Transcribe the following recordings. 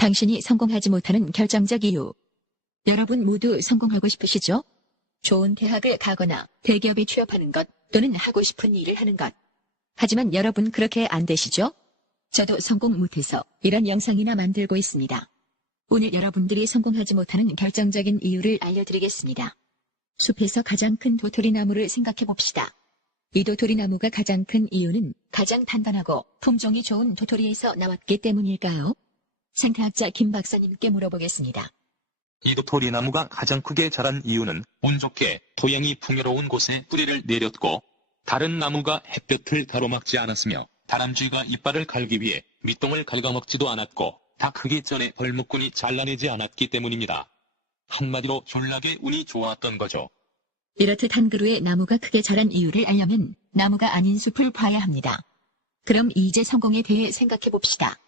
당신이 성공하지 못하는 결정적 이유. 여러분 모두 성공하고 싶으시죠? 좋은 대학을 가거나 대기업에 취업하는 것 또는 하고 싶은 일을 하는 것. 하지만 여러분 그렇게 안 되시죠? 저도 성공 못해서 이런 영상이나 만들고 있습니다. 오늘 여러분들이 성공하지 못하는 결정적인 이유를 알려드리겠습니다. 숲에서 가장 큰 도토리나무를 생각해 봅시다. 이 도토리나무가 가장 큰 이유는 가장 단단하고 품종이 좋은 도토리에서 나왔기 때문일까요? 생태학자 김 박사님께 물어보겠습니다. 이 도토리나무가 가장 크게 자란 이유는 운 좋게 토양이 풍요로운 곳에 뿌리를 내렸고 다른 나무가 햇볕을 가로막지 않았으며 다람쥐가 이빨을 갈기 위해 밑동을 갉아먹지도 않았고 다 크기 전에 벌목꾼이 잘라내지 않았기 때문입니다. 한마디로 졸라게 운이 좋았던 거죠. 이렇듯 한 그루의 나무가 크게 자란 이유를 알려면 나무가 아닌 숲을 봐야 합니다. 그럼 이제 성공에 대해 생각해 봅시다.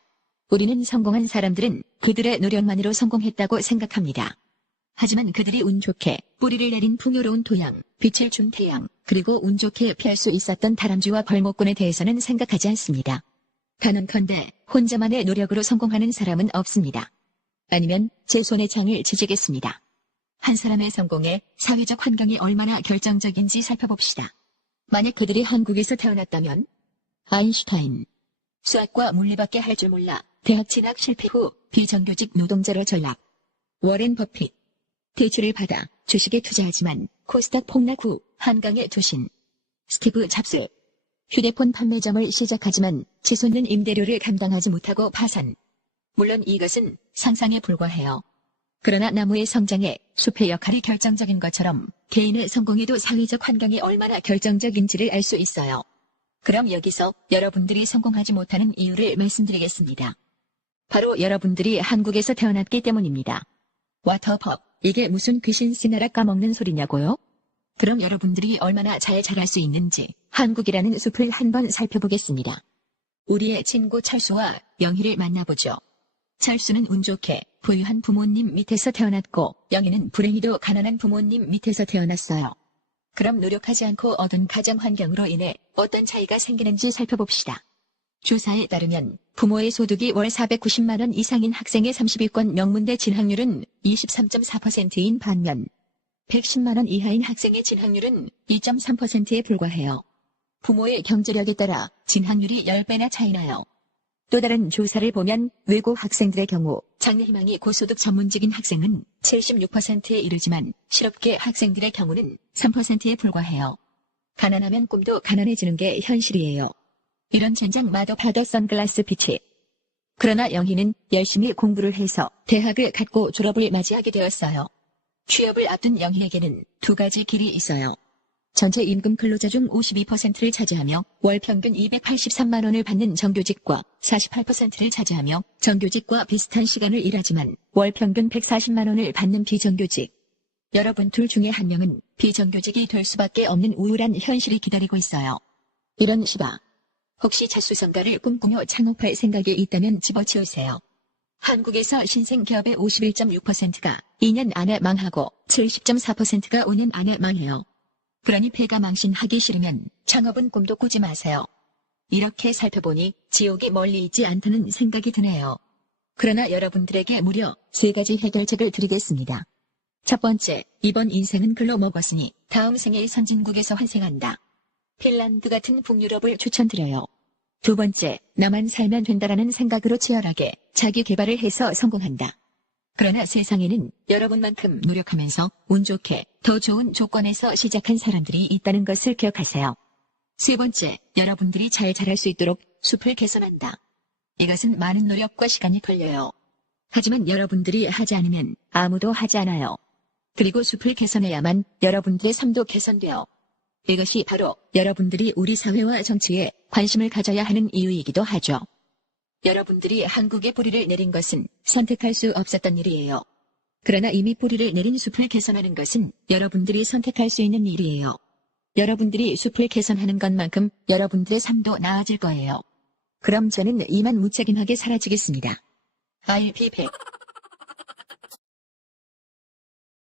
우리는 성공한 사람들은 그들의 노력만으로 성공했다고 생각합니다. 하지만 그들이 운 좋게 뿌리를 내린 풍요로운 토양, 빛을 준 태양, 그리고 운 좋게 피할 수 있었던 다람쥐와 벌목꾼에 대해서는 생각하지 않습니다. 단언컨대 혼자만의 노력으로 성공하는 사람은 없습니다. 아니면 제 손에 창을 지지겠습니다. 한 사람의 성공에 사회적 환경이 얼마나 결정적인지 살펴봅시다. 만약 그들이 한국에서 태어났다면 아인슈타인. 수학과 물리밖에 할 줄 몰라 대학 진학 실패 후 비정규직 노동자로 전락. 워렌 버핏. 대출을 받아 주식에 투자하지만 코스닥 폭락 후 한강에 투신. 스티브 잡스. 휴대폰 판매점을 시작하지만 치솟는 임대료를 감당하지 못하고 파산. 물론 이것은 상상에 불과해요. 그러나 나무의 성장에 숲의 역할이 결정적인 것처럼 개인의 성공에도 사회적 환경이 얼마나 결정적인지를 알 수 있어요. 그럼 여기서 여러분들이 성공하지 못하는 이유를 말씀드리겠습니다. 바로 여러분들이 한국에서 태어났기 때문입니다. 와터법, 이게 무슨 귀신 씨나라 까먹는 소리냐고요? 그럼 여러분들이 얼마나 잘 자랄 수 있는지 한국이라는 숲을 한번 살펴보겠습니다. 우리의 친구 철수와 영희를 만나보죠. 철수는 운 좋게 부유한 부모님 밑에서 태어났고 영희는 불행히도 가난한 부모님 밑에서 태어났어요. 그럼 노력하지 않고 얻은 가정 환경으로 인해 어떤 차이가 생기는지 살펴봅시다. 조사에 따르면 부모의 소득이 월 490만 원 이상인 학생의 30위권 명문대 진학률은 23.4%인 반면 110만 원 이하인 학생의 진학률은 2.3%에 불과해요. 부모의 경제력에 따라 진학률이 10배나 차이나요. 또 다른 조사를 보면 외고 학생들의 경우 장래희망이 고소득 전문직인 학생은 76%에 이르지만 실업계 학생들의 경우는 3%에 불과해요. 가난하면 꿈도 가난해지는 게 현실이에요. 이런 젠장마저 봐도 선글라스 빛이. 그러나 영희는 열심히 공부를 해서 대학을 갔고 졸업을 맞이하게 되었어요. 취업을 앞둔 영희에게는 두 가지 길이 있어요. 전체 임금 근로자 중 52%를 차지하며 월 평균 283만 원을 받는 정규직과 48%를 차지하며 정규직과 비슷한 시간을 일하지만 월 평균 140만 원을 받는 비정규직. 여러분 둘 중에 한 명은 비정규직이 될 수밖에 없는 우울한 현실이 기다리고 있어요. 이런 시바. 혹시 자수성가를 꿈꾸며 창업할 생각이 있다면 집어치우세요. 한국에서 신생 기업의 51.6%가 2년 안에 망하고 70.4%가 5년 안에 망해요. 그러니 폐가 망신하기 싫으면 창업은 꿈도 꾸지 마세요. 이렇게 살펴보니 지옥이 멀리 있지 않다는 생각이 드네요. 그러나 여러분들에게 무려 3가지 해결책을 드리겠습니다. 첫 번째, 이번 인생은 글로 먹었으니 다음 생에 선진국에서 환생한다. 핀란드 같은 북유럽을 추천드려요. 두 번째, 나만 살면 된다라는 생각으로 치열하게 자기 개발을 해서 성공한다. 그러나 세상에는 여러분만큼 노력하면서 운 좋게 더 좋은 조건에서 시작한 사람들이 있다는 것을 기억하세요. 세 번째, 여러분들이 잘 자랄 수 있도록 숲을 개선한다. 이것은 많은 노력과 시간이 걸려요. 하지만 여러분들이 하지 않으면 아무도 하지 않아요. 그리고 숲을 개선해야만 여러분들의 삶도 개선돼요. 이것이 바로 여러분들이 우리 사회와 정치에 관심을 가져야 하는 이유이기도 하죠. 여러분들이 한국에 뿌리를 내린 것은 선택할 수 없었던 일이에요. 그러나 이미 뿌리를 내린 숲을 개선하는 것은 여러분들이 선택할 수 있는 일이에요. 여러분들이 숲을 개선하는 것만큼 여러분들의 삶도 나아질 거예요. 그럼 저는 이만 무책임하게 사라지겠습니다. IPP